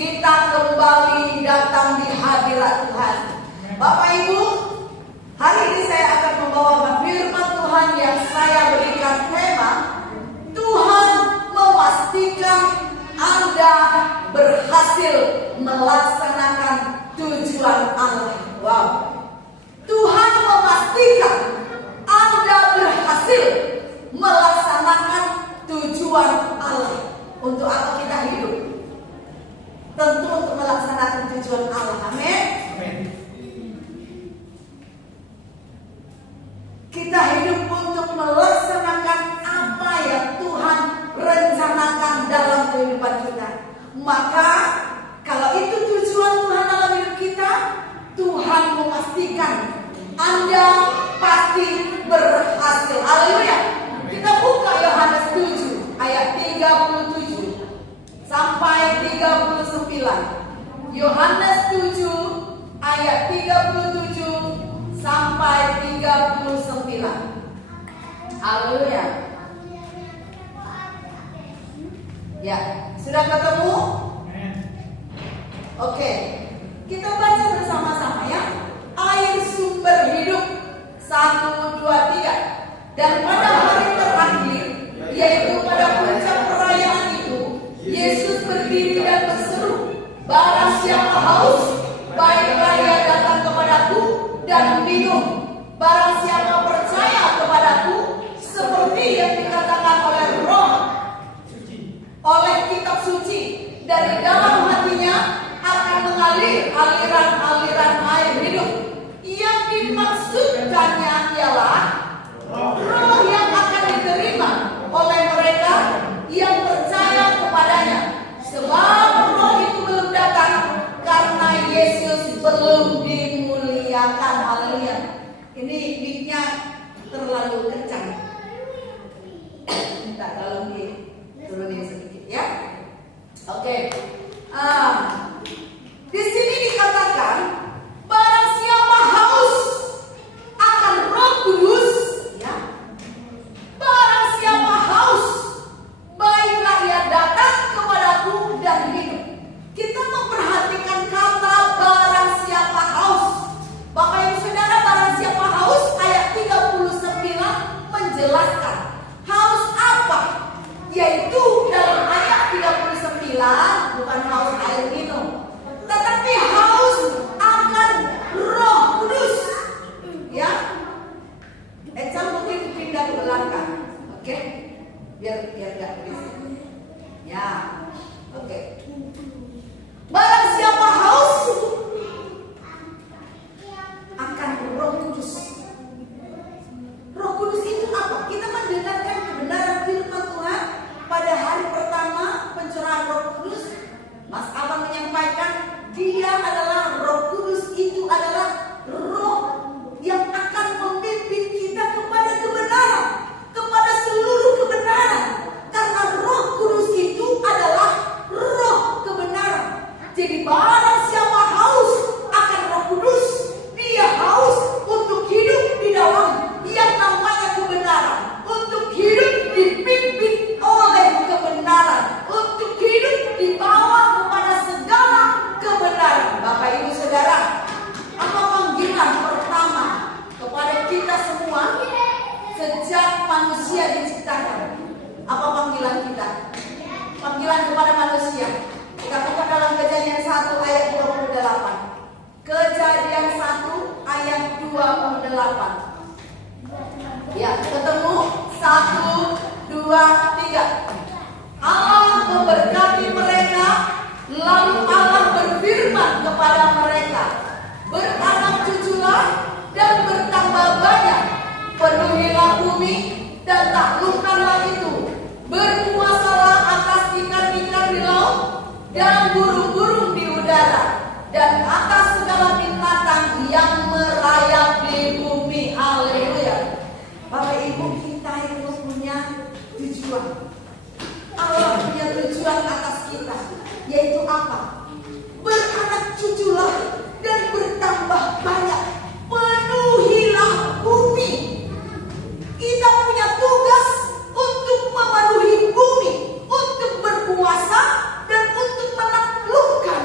kita kembali datang di hadirat Tuhan. Bapak Ibu, hari ini saya akan membawakan firman Tuhan yang saya berikan tema Tuhan memastikan Anda berhasil melaksanakan tujuan Allah. Wow. Tuhan memastikan Anda berhasil melaksanakan tujuan Allah. Untuk apa kita hidup? Tentu untuk melaksanakan tujuan Allah. Amin. Kita hidup untuk melaksanakan apa yang Tuhan rencanakan dalam kehidupan kita. Maka kalau itu tujuan Tuhan dalam hidup kita, Tuhan memastikan Anda pasti berhasil. Haleluya. Kita buka Yohanes 7 ayat 37 sampai 39. Yohanes 7 ayat 37 sampai 39. Haleluya. Ya, sudah ketemu? Oke. Kita baca bersama-sama ya. Air sumber hidup 1, 2, 3. Dan pada hari terakhir, yaitu pada puncak perayaan itu, Yesus berdiri dan berseru, "Barang siapa haus, baiklah ia datang kepadaku dan minum. Barang siapa percaya kepadaku, seperti yang dikatakan oleh Roh, oleh kitab suci, dari dalam hatinya akan mengalir aliran-aliran air hidup." Yang dimaksudkannya ialah Roh yang akan diterima oleh mereka yang percaya kepadanya. Sebab Roh itu belum datang karena Yesus belum dimuliakan. Haleluya. Ini mic-nya terlalu kencang. Minta tolong diturunin sedikit ya. Oke. Di sini dikatakan barang siapa haus akan Roh Kudus, ya. Barang siapa haus, baiklah ia datang kepadaku dan minum. Kita memperhatikan kata barang siapa haus. Bapak Ibu Saudara, barang siapa haus ayat 39 menjelaskan haus apa? Yaitu dalam ayat 39 bukan haus air minum, tetapi haus akan Roh Kudus. Ya. Eca mungkin pindah ke belakang. Oke. Biar enggak berisik. Ya. Oke. Barang siapa haus akan Roh Kudus. Roh Kudus itu apa? Kita mendengarkan kebenaran firman Tuhan pada hari pertama pencurahan Roh Kudus. Mas Aban menyampaikan dia adalah Roh Kudus itu adalah Roh yang akan memimpin kita kepada kebenaran, kepada seluruh kebenaran. Karena Roh Kudus itu adalah Roh kebenaran. Jadi barang siapa haus akan Roh Kudus, dia haus untuk hidup di dalam yang namanya kebenaran, untuk hidup dipimpin oleh kebenaran, untuk hidup dibawa kepada segala kebenaran. Bapak Ibu Saudara, apa panggilan pertama kepada kita semua sejak manusia diciptakan? Apa panggilan kita? Panggilan kepada manusia. Kita buka dalam Kejadian 1 ayat 28. Kejadian 1 ayat 28. Ya, ketemu? 1, 2, 3. Allah memberkati mereka, lalu Allah berfirman kepada mereka, "Beranak cuculah dan bertambah banyak, penuhilah bumi dan taklukkanlah itu, berkuasalah atas ikan-ikan di laut dan burung-burung di udara, dan atas segala binatang yang merayap di bumi." Haleluya. Bapak Ibu, kita itu punya tujuan. Allah punya tujuan atas kita, yaitu apa? Beranak cuculah dan bertambah banyak, penuhilah bumi. Kita punya tugas untuk memenuhi bumi, untuk berkuasa dan untuk menaklukkan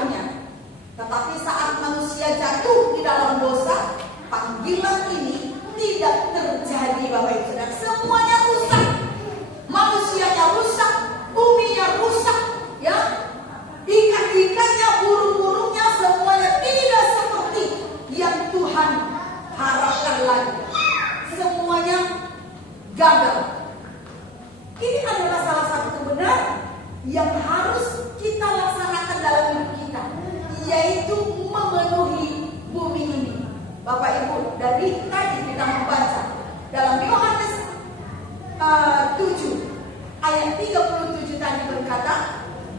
lagi. Semuanya gagal. Ini adalah salah satu kebenaran yang harus kita laksanakan dalam hidup kita, yaitu memenuhi bumi ini. Bapak Ibu, dari tadi kita membaca dalam Yohanes 7 ayat 37 tadi berkata,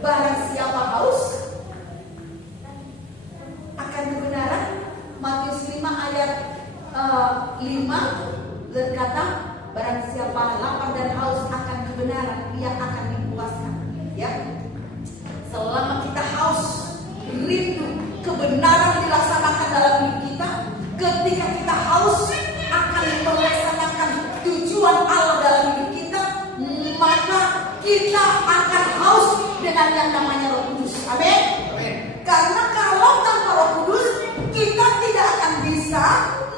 barang siapa haus akan kebenaran. Matius 5 ayat 5 berkata, barang siapa lapar dan haus akan kebenaran, ia akan dipuaskan. Ya, selama kita haus, rindu kebenaran dilaksanakan dalam hidup kita, ketika kita haus akan melaksanakan tujuan Allah dalam hidup kita, maka kita akan haus dengan yang namanya Roh Kudus. Amin. Karena kalau tanpa Roh Kudus, kita tidak akan bisa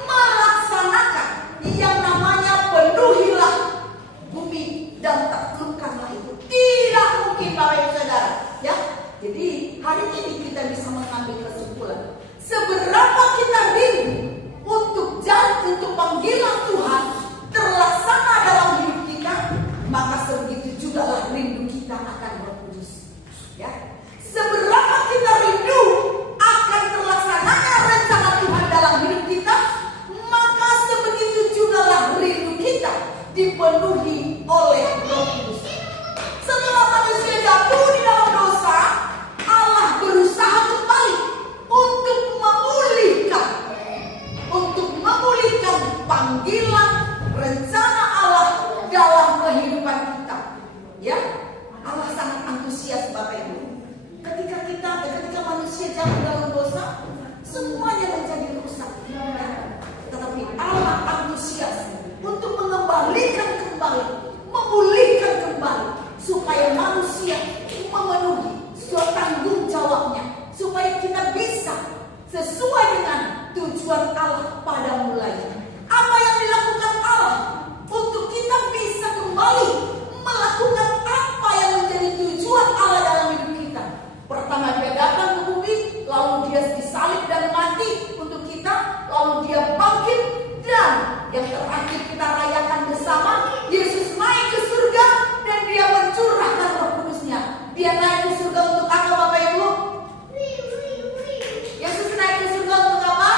melaksanakan yang namanya penuhilah bumi dan taklukkanlah itu. Tidak mungkin, Bapak Ibu Saudara. Ya, jadi hari ini kita bisa mengambil kesimpulan. Seberapa kita rindu untuk jalan, untuk panggilan Tuhan terlaksana dalam hidup kita, maka sebegitu juga lah rindu kita akan Roh Kudus. Ya, seberapa kita rindu akan terlaksananya rencana Tuhan dalam hidup kita, maka sebegitu juga lah rindu kita dipenuhi oleh Roh Kudus. Setelah manusia jatuh di dalam dosa, Allah berusaha kembali untuk memulihkan panggilan rencana Allah dalam kehidupan kita. Ya, Allah sangat antusias, Bapak Ibu. Ketika manusia jatuh dalam dosa, semuanya menjadi rusak. Tetapi Allah antusias untuk mengembalikan kembali, memulihkan kembali, supaya manusia memenuhi tanggung jawabnya, supaya kita bisa sesuai dengan tujuan Allah pada mulanya. Apa yang dilakukan Allah untuk kita bisa kembali melakukan apa yang menjadi tujuan Allah dalam hidup kita? Pertama, dia datang ke bumi, lalu dia disalib dan mati untuk kita, lalu dia bangkit, dan yang terakhir kita rayakan bersama, Yesus naik ke surga dan dia mencurahkan Roh Kudusnya. Dia naik ke surga untuk apa, Bapak Ibu? Yesus naik ke surga untuk apa?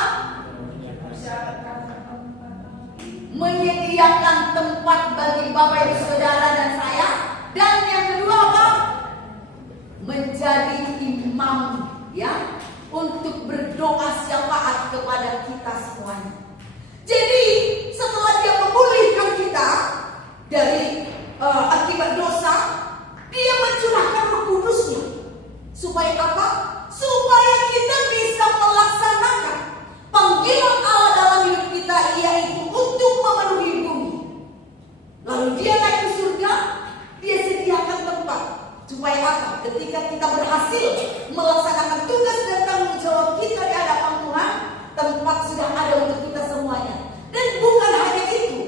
Menyediakan tempat bagi Bapak Ibu Saudara dan saya. Dan yang kedua apa? Menjadi imam, ya, untuk berdoa syafaat kepada kita semuanya. Jadi setelah dia memulihkan kita dari akibat dosa, dia mencurahkan Roh Kudusnya. Supaya apa? Supaya kita bisa melaksanakan panggilan Allah dalam hidup kita, yaitu untuk memenuhi bumi. Lalu dia naik ke surga, dia sediakan tempat. Supaya apa? Ketika kita berhasil melaksanakan tugas dan tanggung jawab kita di hadapan Tuhan, tempat sudah ada untuk kita semuanya. Dan bukan hanya itu,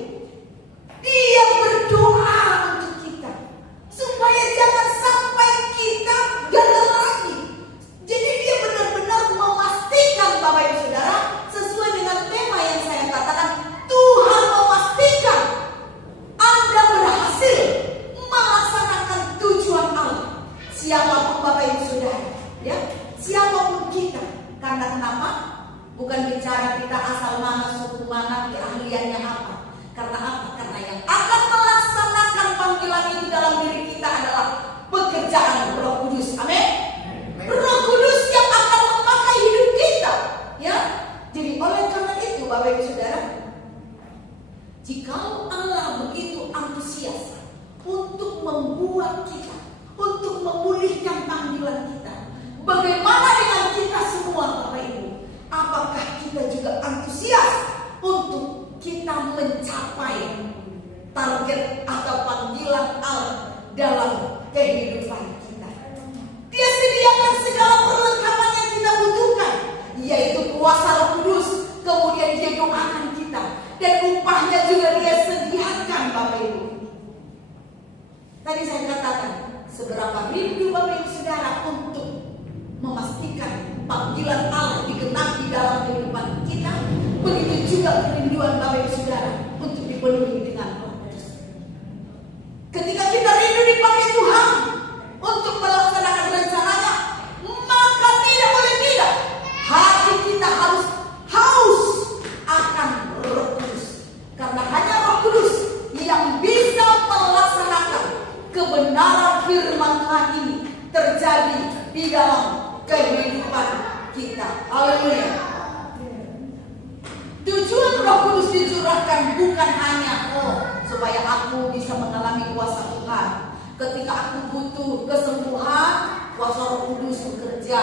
dia berdoa untuk kita supaya jangan sampai kita gagal lagi. Jadi dia benar-benar memastikan, Bapak Ibu Saudara, sesuai dengan tema yang saya katakan, Tuhan memastikan Anda berhasil melaksanakan tujuan Allah. Siapapun Bapak Ibu Saudara, ya, siapapun kita. Karena kenapa? Bukan bicara kita asal mana, suku mana, keahliannya apa. Karena apa? Karena yang akan melaksanakan panggilan itu dalam diri kita adalah pekerjaan Roh Kudus. Amin. Roh Kudus yang akan memakai hidup kita, ya. Jadi oleh karena itu, Bapak Ibu Saudara, jika Allah begitu antusias untuk membuat kita, untuk memulihkan panggilan kita, bagaimana dengan kita semua, Bapak Ibu? Apakah kita juga antusias untuk kita mencapai target atau panggilan Allah dalam kehidupan kita? Dia sediakan segala perlengkapan yang kita butuhkan, yaitu kuasa Roh Kudus. Kemudian dia doakan kita, dan upahnya juga dia sediakan, Bapak Ibu. Tadi saya katakan, seberapa rindu Bapak Ibu Saudara untuk memastikan panggilan Allah digenapi dalam kehidupan kita, begitu juga kerinduan kerinduan Bapak Ibu Saudara untuk dipenuhi dengan Roh Kudus. Ketika kita rindu dipakai Tuhan untuk melaksanakan rencananya, maka tidak boleh tidak, hati kita harus haus akan Roh Kudus. Karena hanya Roh Kudus yang bisa melaksanakan kebenaran firman Tuhan ini terjadi di dalam kehidupan kita. Haleluya. Tujuan Roh Kudus dicurahkan bukan hanya supaya aku bisa mengalami kuasa Tuhan. Ketika aku butuh kesembuhan, kuasa Roh Kudus bekerja.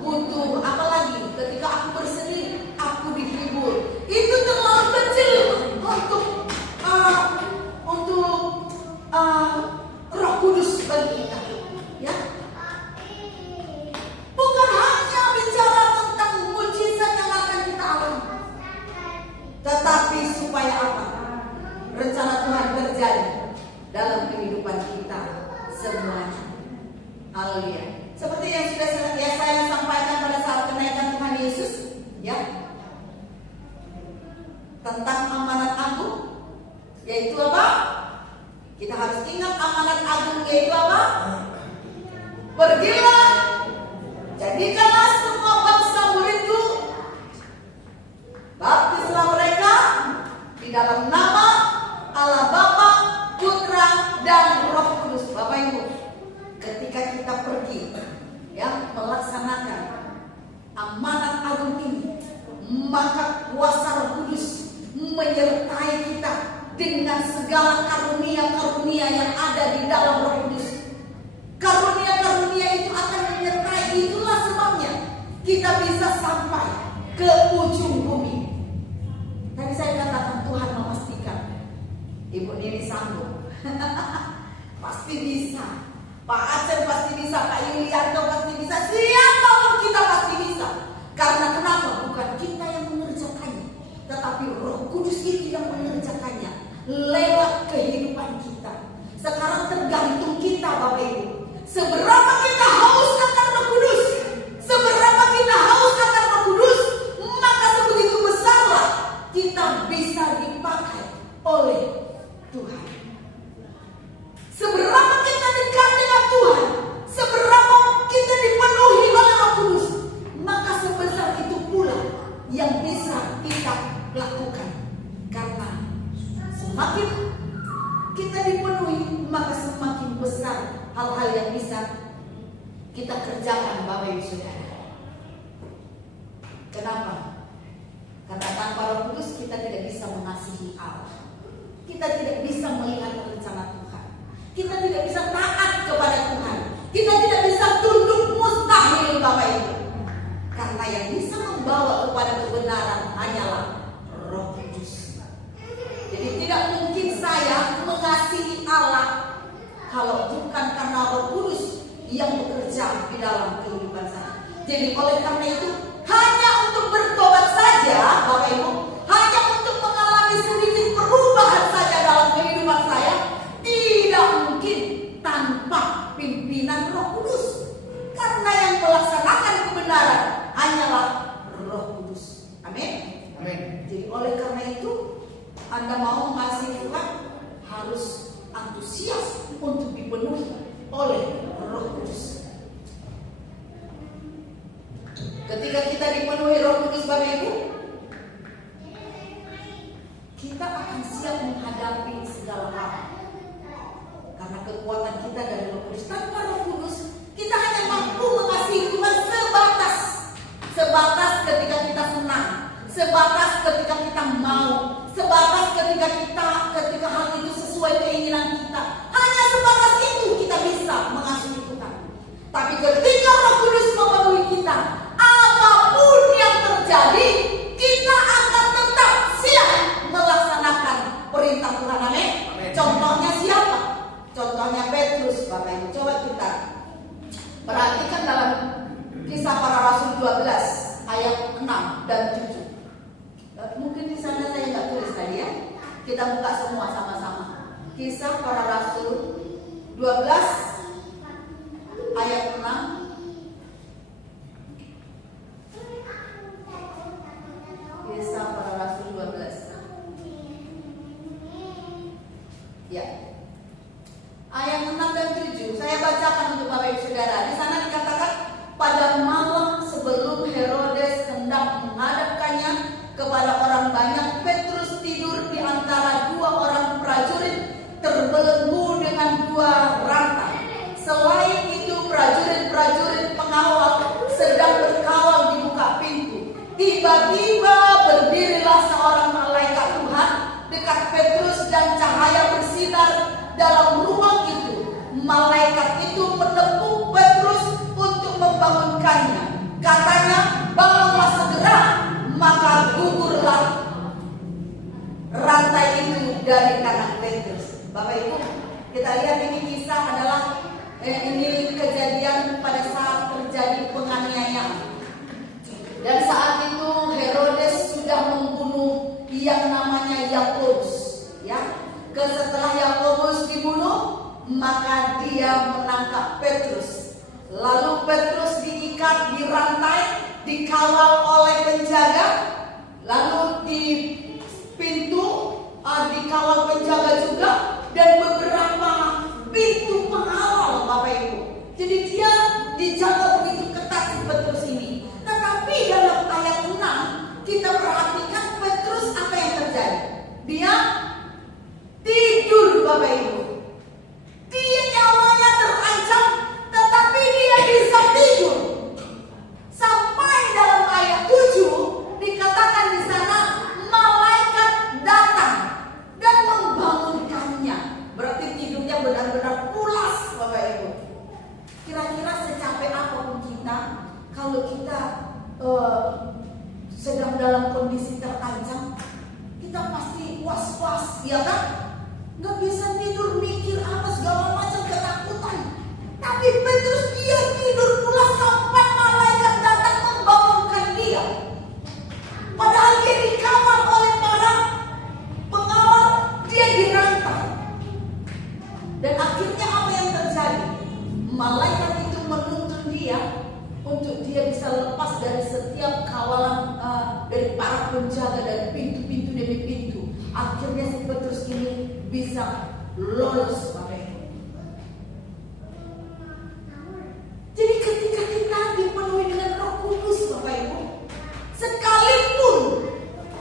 Butuh apa lagi? Ketika aku bersedih, aku dihibur. Itu terlalu kecil untuk Roh Kudus bagi kita, ya. Bukan hanya bicara tentang mujizat yang akan kita alami, tetapi supaya apa? Rencana Tuhan terjadi dalam kehidupan kita semuanya. Haleluya. Seperti yang sudah saya sampaikan pada saat kenaikan Tuhan Yesus, ya, tentang amanat agung, yaitu apa? Kita harus ingat amanat agung yaitu apa? Pergilah, jadikanlah semua bangsa muridku, baptislah mereka di dalam nama Allah Bapa, Putra, dan Roh Kudus. Bapak Ibu, ketika kita pergi, ya, melaksanakan amanat agung ini, maka kuasa Roh Kudus menyertai kita dengan segala karunia-karunia yang ada di dalam Roh Kudus. Karunia-karunia itu akan menyertai. Itulah sebabnya kita bisa sampai ke ujung bumi. Tadi saya katakan Tuhan memastikan Ibu Nini sanggup. Pasti bisa. Pak Aceh pasti bisa, Pak Yulianto pasti bisa, siapapun kita pasti bisa. Karena kenapa? Bukan kita yang mengerjakannya, tetapi Roh Kudus itu yang mengerjakannya lewat kehidupan kita. Sekarang tergantung kita, Bapak Ibu. Seberapa kita haus akan Roh Kudus, seberapa kita haus akan Roh Kudus, maka sebegitu besarlah kita bisa dipakai oleh Tuhan. Seberapa kita dekat dengan Tuhan, seberapa kita dipenuhi oleh Roh Kudus, maka sebesar itu pula yang bisa kita lakukan. Karena semakin kita dipenuhi, maka semakin besar hal-hal yang bisa kita kerjakan, Bapak Ibu Saudara. Kenapa? Karena tanpa Roh Kudus kita tidak bisa mengasihi Allah. Kita tidak bisa melihat rencana Tuhan. Kita tidak bisa taat kepada Tuhan. Kita tidak bisa tunduk, mustahil, Bapak Ibu. Karena yang bisa membawa kepada kebenaran hanyalah Roh Kudus. Jadi tidak mungkin saya mengasihi Allah kalau bukan karena Roh Kudus yang bekerja di dalam kehidupan saya. Jadi oleh karena itu, hanya untuk bertobat saja, Bapak Ibu, hanya untuk mengalami sedikit perubahan saja dalam kehidupan saya, tidak mungkin tanpa pimpinan Roh Kudus. Karena yang melaksanakan kebenaran hanyalah Roh Kudus. Amin. Amin. Jadi oleh karena itu, Anda mau mengasihi Tuhan harus antusias untuk dipenuhi oleh Roh Kudus. Ketika kita dipenuhi Roh Kudus, Bapak Ibu, kita akan siap menghadapi segala hal. Karena kekuatan kita dari Roh Kudus. Tanpa Roh Kudus, kita hanya mampu mengasihi Tuhan sebatas ketika kita senang, sebatas ketika kita mau, sebatas ketika hal itu sesuai keinginan kita. Hanya sebatas itu kita bisa mengasihi Tuhan. Tapi ketika Roh Kudus memenuhi kita, apapun yang terjadi, kita akan tetap siap melaksanakan perintah Tuhan. Amin. Contohnya siapa? Contohnya Petrus, Bapak Ibu. Coba kita perhatikan dalam Kisah Para Rasul 12 ayat 6 dan 7. Mungkin di sana saya nggak tulis tadi, ya. Kita buka semua sama-sama. Kisah Para Rasul 12 ayat 6. Kisah Para Rasul 12. Bapak Ibu, kita lihat ini kisah adalah ini kejadian pada saat terjadi penganiayaan. Dan saat itu Herodes sudah membunuh yang namanya Yakobus, ya. Setelah Yakobus dibunuh, maka dia menangkap Petrus. Lalu Petrus diikat di rantai, dikawal oleh penjaga. Lalu di pintu dikawal penjaga juga, dan beberapa pintu pengawal, Bapak Ibu. Jadi dia dijaga begitu ketat si Petrus ini. Tetapi dalam ayat 6 kita perhatikan Petrus apa yang terjadi. Dia tidur, Bapak Ibu. Dia nyawanya terancam, tetapi dia bisa tidur. Sampai dalam ayat 7 dikatakan di sana malaikat datang dan membangunkannya. Berarti tidurnya benar-benar pulas, Bapak Ibu. Kira-kira secapek apapun kita, kalau kita sedang dalam kondisi terancam, kita pasti was-was, ya kan? Gak bisa tidur, mikir apa segala macam ketakutan. Tapi Petrus dia tidur pulas sampai malaikat datang membangunkan dia. Padahal dia dikawal oleh para pengawal, dia dirantai. Dan akhirnya apa yang terjadi? Malaikat itu menuntun dia untuk dia bisa lepas dari setiap kawalan dari para penjaga, dari pintu-pintu demi pintu. Akhirnya si Petrus ini bisa lolos, Bapak Ibu. Jadi ketika kita dipenuhi dengan Roh Kudus, Bapak Ibu, sekalipun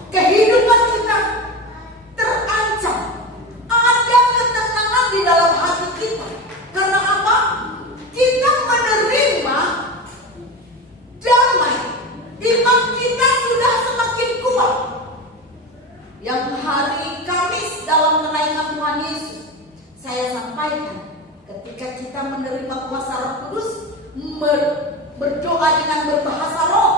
kehidupan kita terancam, ada ketenangan di dalam hati kita. Karena apa? Kita menerima damai. Iman kita sudah semakin kuat. Yang hari Kamis dalam kenaikan Tuhan Yesus, saya sampaikan, ketika kita menerima kuasa Roh Kudus, berdoa dengan berbahasa roh,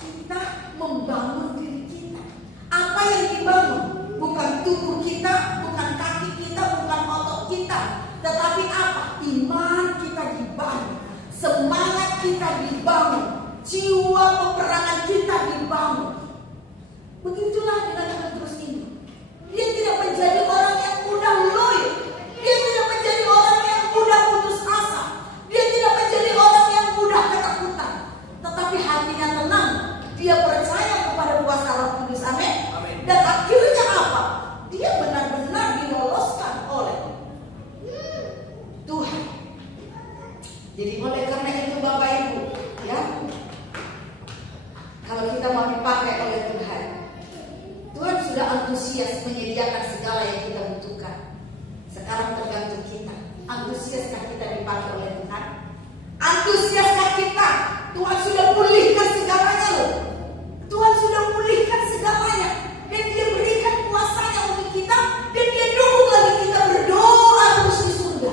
kita membangun diri kita. Apa yang dibangun? Bukan tubuh kita, bukan kaki kita, bukan otot kita, tetapi apa? Iman kita dibangun, semangat kita dibangun, jiwa peperangan kita dibangun. Begitulah dengan Petrus ini. Dia tidak menjadi orang yang mudah loyo. Dia tidak menjadi orang yang mudah putus asa. Dia tidak menjadi orang yang mudah ketakutan. Tetapi hatinya tenang. Dia percaya kepada kuasa Roh Kudus. Amin. Dan akhirnya apa? Dia benar-benar diloloskan oleh Tuhan. Jadi oleh karena itu Bapak Ibu, ya, kalau kita mau dipakai oleh Tuhan, Tuhan sudah antusias menyediakan segala yang kita butuhkan. Sekarang tergantung kita. Antusiaskah kita dipakai oleh Tuhan? Antusiaskah kita? Tuhan sudah pulihkan segalanya loh. Tuhan sudah pulihkan segalanya. Dan dia berikan kuasanya untuk kita. Dan dia dukung lagi kita berdoa terus di surga.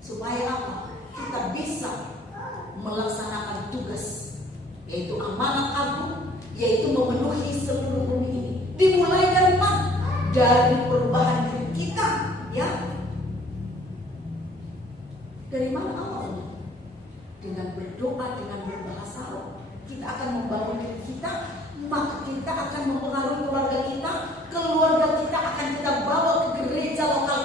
Supaya apa? Kita bisa melaksanakan tugas, yaitu amanat agung, yaitu memenuhi seluruh bumi ini. Dimulai dari mana? Dari perubahan diri kita, ya. Dari mana awalnya? Dengan berdoa, dengan berbahasa roh, kita akan membangun diri kita, maka kita akan mempengaruhi keluarga kita akan kita bawa ke gereja lokal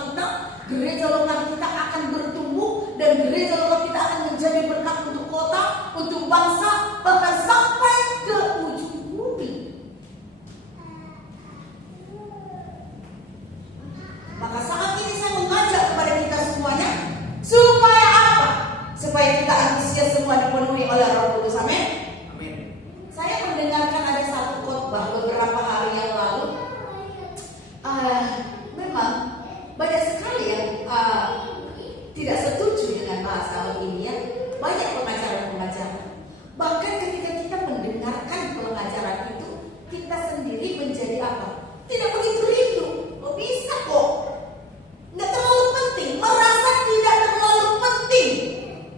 kita akan bertumbuh, dan gereja lokal kita akan menjadi berkat untuk kota, untuk bangsa, bahkan sampai ke ujung bumi. Maka saat ini saya mengajak kepada kita semuanya, supaya apa? Supaya kita antusias semua dipenuhi oleh Roh Kudus. Amin. Saya mendengarkan ada satu khotbah beberapa hari yang lalu. Memang banyak sekali yang tidak setuju dengan bahasa ini, ya. Banyak pengajaran-pengajaran. Bahkan ketika kita mendengarkan pengajaran itu, kita sendiri menjadi apa? Tidak begitu rindu. Oh, bisa kok. Nggak terlalu penting. Merasa tidak terlalu penting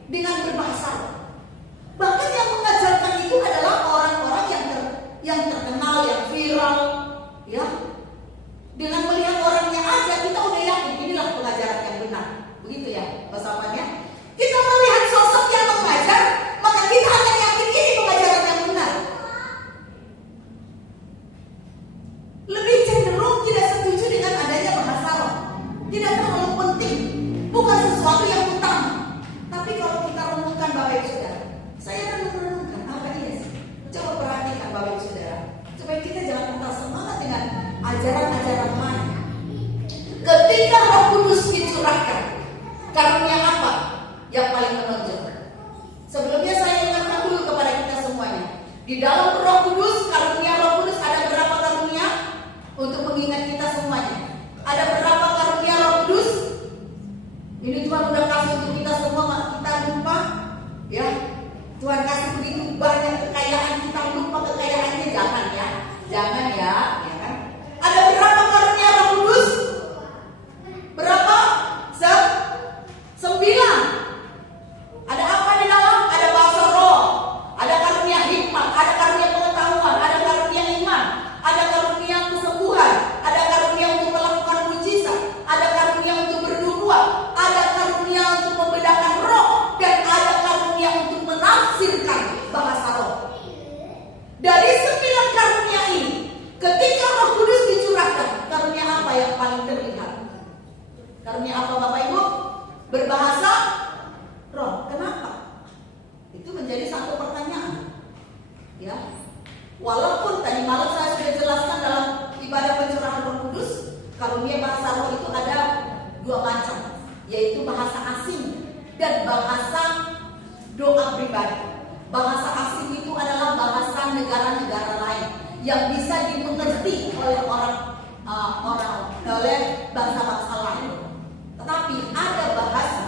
dengan berbahasa. Bahkan yang mengajarkan itu adalah orang-orang yang terkenal, yang viral, ya. Dengan melihat orangnya aja kita udah yakin Di dalam Roh Kudus, karunia Roh Kudus ada berapa karunia? Untuk mengingat kita semuanya. Ada berapa karunia Roh Kudus? Ini Tuhan udah kasih untuk kita semua, kita lupa. Ya, Tuhan kasih begitu banyak kekayaan, kita lupa kekayaannya. Jangan ya, jangan ya, ya kan? Ada berapa karunia Roh Kudus? Berapa? 9. Ada apa di dalam? Ada bahasa roh, ada karunia hikmat, ada karunia pengetahuan, ada karunia iman, ada karunia kesembuhan, ada karunia untuk melakukan mujizat, ada karunia untuk berdua, ada karunia untuk membedakan roh, dan ada karunia untuk menafsirkan bahasa roh. Dari 9 karunia ini, ketika Roh Kudus dicurahkan, karunia apa yang paling terlihat? Karunia apa Bapak Ibu? Berbahasa roh. Kenapa? Itu menjadi satu pertanyaan. Ya. Walaupun tadi malam saya sudah jelaskan dalam ibadah pencurahan Roh Kudus, karunia bahasa roh itu ada 2 macam, yaitu bahasa asing dan bahasa doa pribadi. Bahasa asing itu adalah bahasa negara-negara lain yang bisa dimengerti oleh oleh bangsa-bangsa lain. Tetapi ada bahasa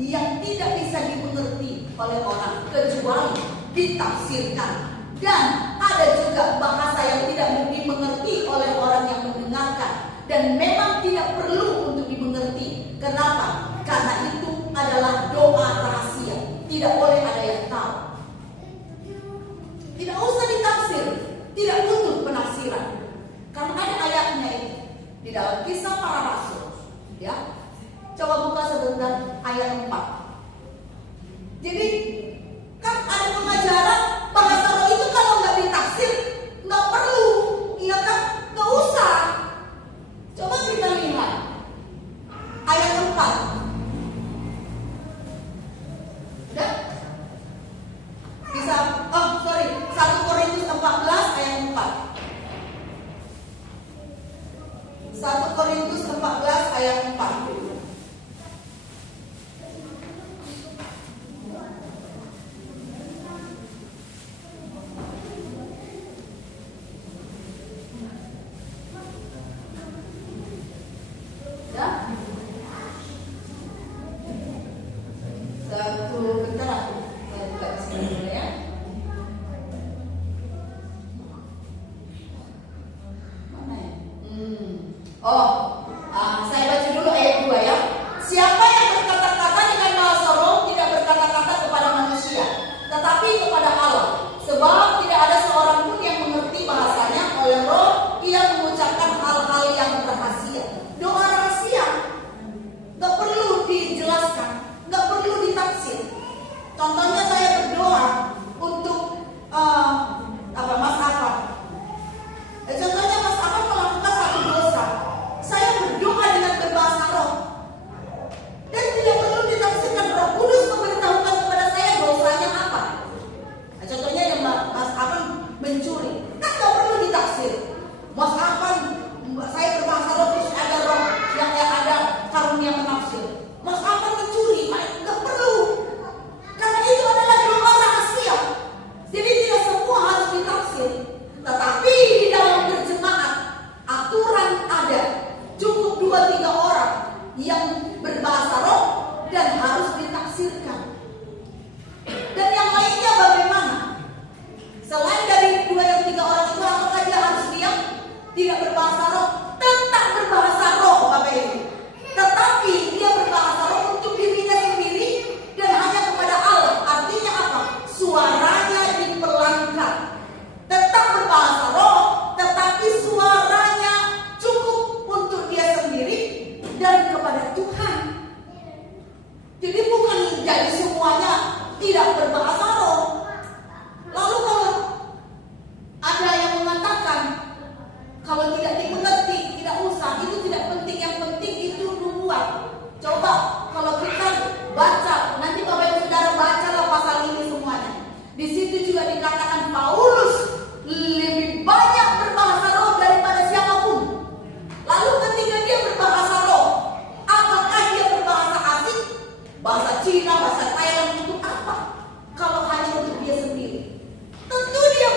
yang tidak bisa dimengerti oleh orang kecuali ditafsirkan. Dan ada juga bahasa yang tidak dimengerti oleh orang yang mendengarkan, dan memang tidak perlu untuk dimengerti. Kenapa? Karena itu adalah doa rahasia, tidak boleh ada yang tahu. Tidak usah ditafsir, tidak butuh penafsiran, karena ada ayatnya itu di dalam Kisah Para Rasul. Ya, coba buka sebentar ayat 4. Jadi kan ada pengajaran bahasa roh itu kalau nggak ditafsir nggak perlu, iya kan? Nggak usah. Coba kita lihat ayat 4. Udah? Bisa? 1 Korintus 14 ayat 4. 1 Korintus 14 ayat 4. Saya baca dulu ayat 2 ya. Siapa yang berkata-kata dengan bahasa roh tidak berkata-kata kepada manusia, tetapi kepada Allah. Sebab tidak ada seorang pun yang mengerti bahasanya, oleh roh ia mengucapkan hal-hal yang rahasia. Doa rahasia, gak perlu dijelaskan, gak perlu ditafsir. Contohnya saya berdoa untuk Mas Afan. Contohnya Mas Afan melakukan satu dosa, saya berdoa dengan berbahasa roh, dan tidak perlu ditafsirkan. Roh Kudus memberitahukan kepada saya dosanya apa. Contohnya yang Mas Afan mencuri, kan gak perlu ditafsir. Mas Afan, saya berbahasa roh, terus ada roh yang ada karunia menafsir. Mas Afan mencuri, gak perlu, karena itu adalah doa rahasia. Jadi tidak semua harus ditafsir. Tetapi di dalam berjemaat aturan ada, cukup 2-3 orang yang berbahasa roh dan harus ditafsirkan. Dan yang lainnya bagaimana? Selain dari 2-3 orang itu, apakah dia harus diam? Tidak berbahasa roh? Tetap berbahasa roh Bapak Ibu. Tetapi dia berbahasa roh untuk dirinya sendiri dan hanya kepada Allah. Artinya apa? Suaranya dipelankan. Tetap berbahasa roh, tetapi suaranya cukup untuk dia sendiri dan kepada Tuhan. Jadi bukan jadi semuanya tidak berbahasa roh. Lalu kalau ada yang mengatakan kalau tidak dimengerti, tidak usah, itu tidak penting. Yang penting itu nubuat. Coba kalau kita baca, nanti Bapak Ibu Saudara bacalah pasal ini semuanya. Di situ juga dikatakan Paulus lebih banyak berbahasa roh daripada siapapun. Lalu ketika dia berbahasa roh, apakah dia berbahasa asing? Bahasa Cina, bahasa Thailand, untuk apa? Kalau hanya untuk dia sendiri. Tentu dia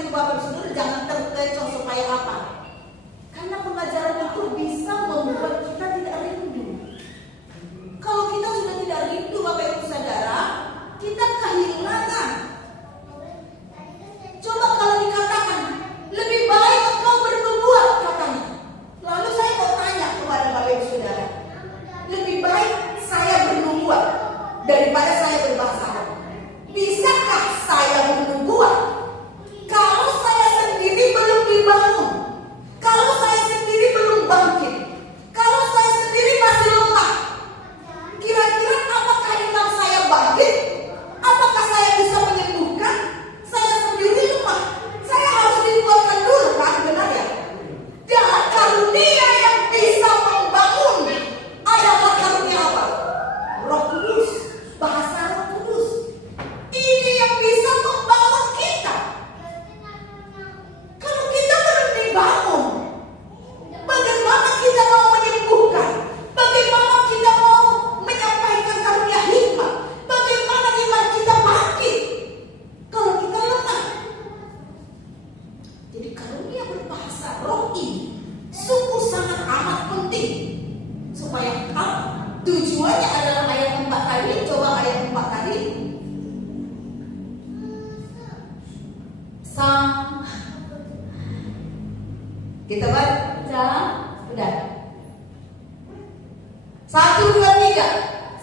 itu Bapak Saudara jangan terkecoh supaya apa? Karena pengajaran itu bisa membuat kita tidak rindu. Kalau kita sudah tidak rindu Bapak Ibu Saudara, kita kehilangan. Coba kalau dikatakan lebih baik engkau bernubuat katanya. Lalu saya mau tanya kepada Bapak Ibu Saudara, lebih baik saya bernubuat daripada saya berbahasa roh. Bisakah saya bernubuat kalau saya sendiri belum dibangun? Kalau saya sendiri belum bangkit? Kalau saya sendiri masih lemah? Kira-kira apakah iman saya bangkit? Apakah saya bisa menyembuhkan? Saya sendiri lemah. Saya harus dikuatkan dulu kan, benar ya? Dan karunia yang bisa membangun adalah karunia apa? Roh Kudus, bahasa Roh Kudus. Ini yang bisa membangun kita. Kalau kita belum dibangun, bagaimana kita mau menyembuhkan? Bagaimana kita mau menyampaikan karunia hikmat? Bagaimana iman kita bangkit kalau kita lemah? Jadi karunia berbahasa roh ini sungguh sangat amat penting. Supaya tujuannya adalah ayat 4 tadi. Coba ayat 4 tadi. Kita baca. Udah. 1, 2, 3.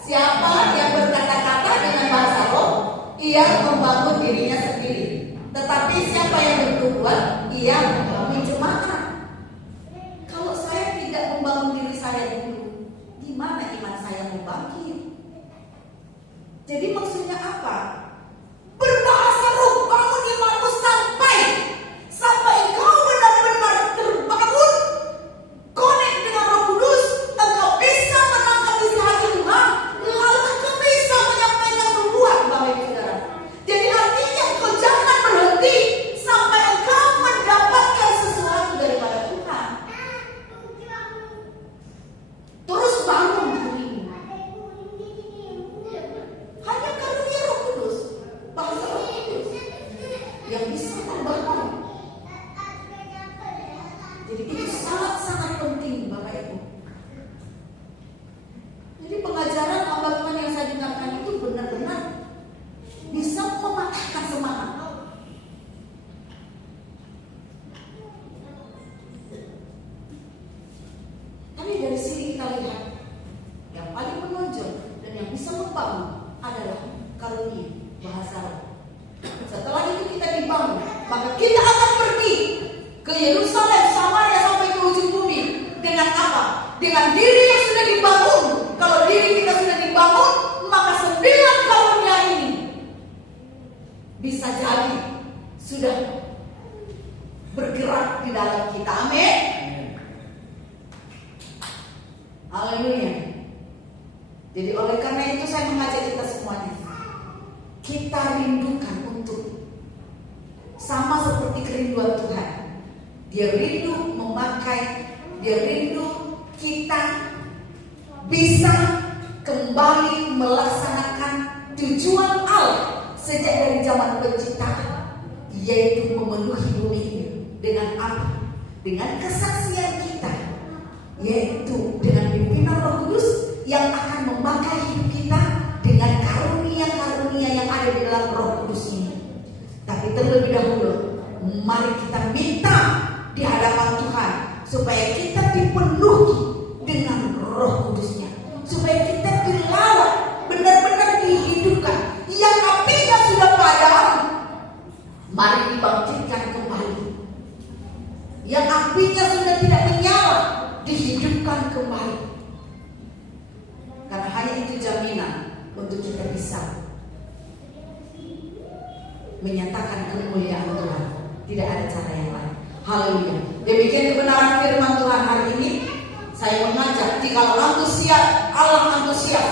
Siapa yang berkata-kata dengan bahasa roh, ia membangun dirinya sendiri. Tetapi siapa yang bernubuat, ia membangun jemaat. Kalau saya tidak membangun diri saya dulu, gimana iman saya mau bangkit? Jadi maksudnya apa? Berbahasa roh, bangun imanmu sampai engkau benar-benar terbangun, connect dengan Roh Kudus, engkau bisa menangkap isi hati Tuhan, lalu engkau bisa menyampaikan nubuat, Bapak Ibu Saudara. Jadi artinya engkau jangan berhenti sampai engkau mendapatkan sesuatu daripada Tuhan. Terus bangun dirimu. Hanya karunia Roh Kudus, bahasa Roh Kudus yang bisa membangun. Jadi itu sangat-sangat penting Bapak Ibu. Jadi pengajaran hamba Tuhan yang saya dengarkan itu benar-benar bisa mematahkan semangat. Tapi dari sini kita lihat yang paling menonjol dan yang bisa membangun adalah karunia bahasa roh. Setelah itu kita dibangun, maka kita akan pergi ke Yerusalem, Samaria sampai ke ujung bumi. Dengan apa? Dengan diri yang sudah dibangun. Kalau diri kita sudah dibangun, maka 9 karunia ini bisa jadi sudah bergerak di dalam kita. Amin. Haleluya. Jadi oleh karena itu saya mengajak kita semuanya, kita rindukan untuk sama seperti kerinduan Tuhan. Dia rindu memakai, dia rindu kita bisa kembali melaksanakan tujuan Allah sejak dari zaman penciptaan, yaitu memenuhi bumi ini dengan apa? Dengan kesaksian kita, yaitu dengan pimpinan Roh Kudus yang akan memakai hidup kita dengan karunia-karunia yang ada di dalam Roh Kudus ini. Tapi terlebih dahulu, mari kita minta di hadapan Tuhan supaya kita dipenuhi dengan Roh Kudusnya, supaya kita dilawat, benar-benar dihidupkan. Yang apinya sudah padam, mari dibangkitkan kembali. Yang apinya sudah tidak menyala, dihidupkan kembali. Karena hanya itu jaminan untuk kita bisa menyatakan kemuliaan Tuhan. Tidak ada cara yang lain. Haleluya. Demikian kebenaran firman Tuhan hari ini. Saya mengajak, jika Allah antusias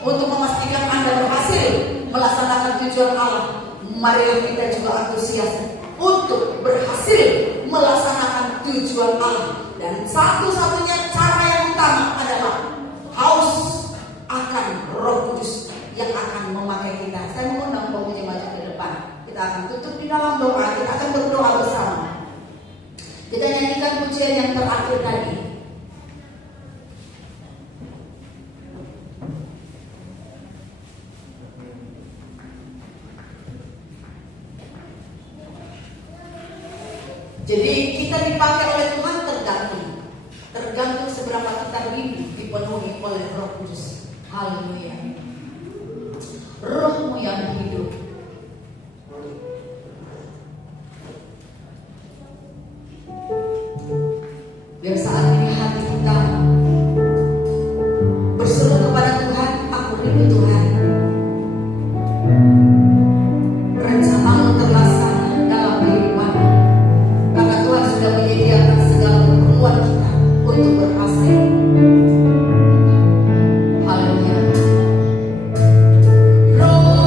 untuk memastikan Anda berhasil melaksanakan tujuan Allah, marilah kita juga antusias untuk berhasil melaksanakan tujuan Allah. Dan satu-satunya cara yang utama adalah haus akan Roh Kudus yang akan memakai kita. Saya mengundang pemuji maju ke depan. Kita akan tutup di dalam doa. Kita akan berdoa Jadi kita dipakai oleh Tuhan tergantung seberapa kita hidup dipenuhi oleh Roh Kudus. Haleluya. Rohmu yang hidup. Biar saat ini hati kita berseru kepada Tuhan, aku rindu Tuhan. Rencanamu terlaksana dalam kehidupan, karena Tuhan sudah menyediakan segala keperluan kita untuk berhasil. Haleluya. Roh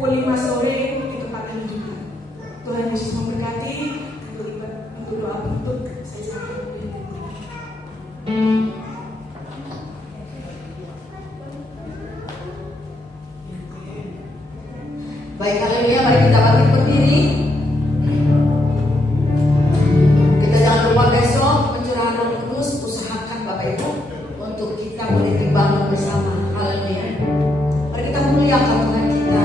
pukul 5 sore di tempat ini juga. Tuhan Yesus memberkati. Untuk doa penutup saya sampaikan. Baik, haleluya, mari kita bangkit berdiri. Kita jangan lupa besok pencurahan Roh Kudus, usahakan Bapak Ibu untuk kita boleh dibangun bersama. Haleluya. Mari kita muliakan Tuhan kita.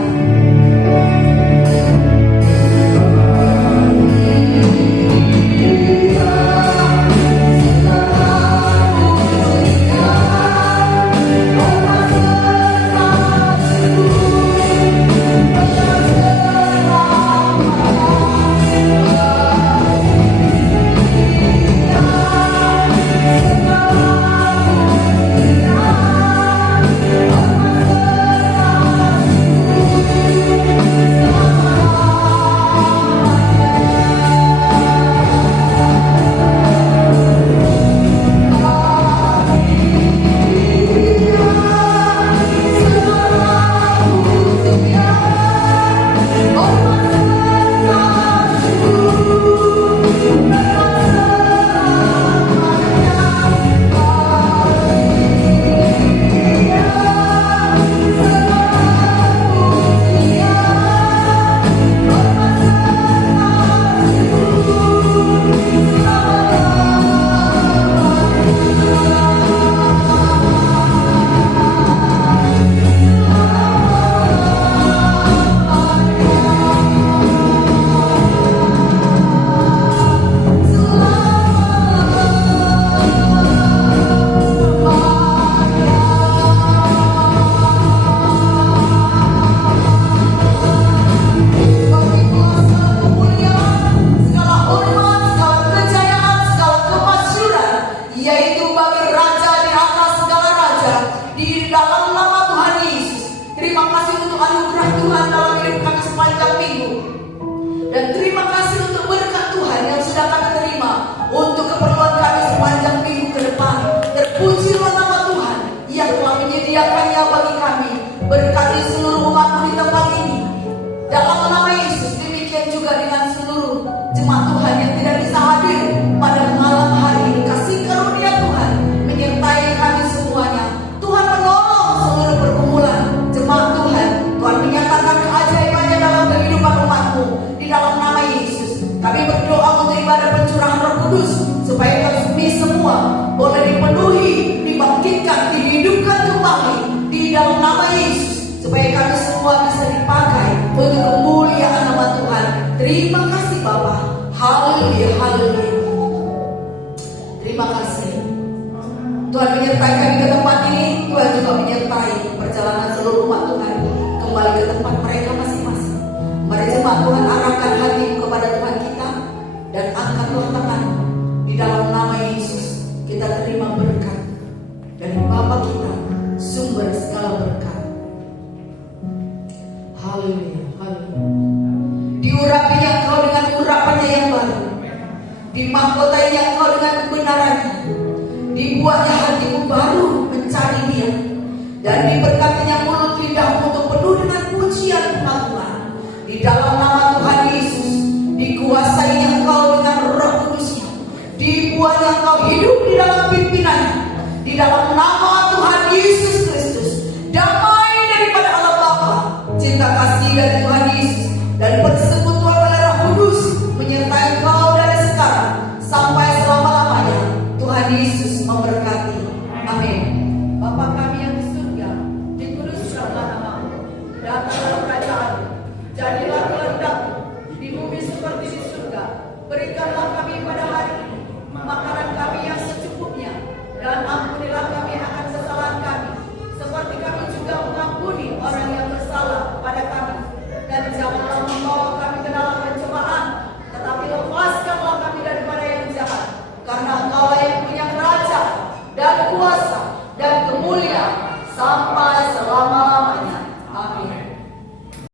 Jadilah kehendakmu di bumi seperti di surga. Berikanlah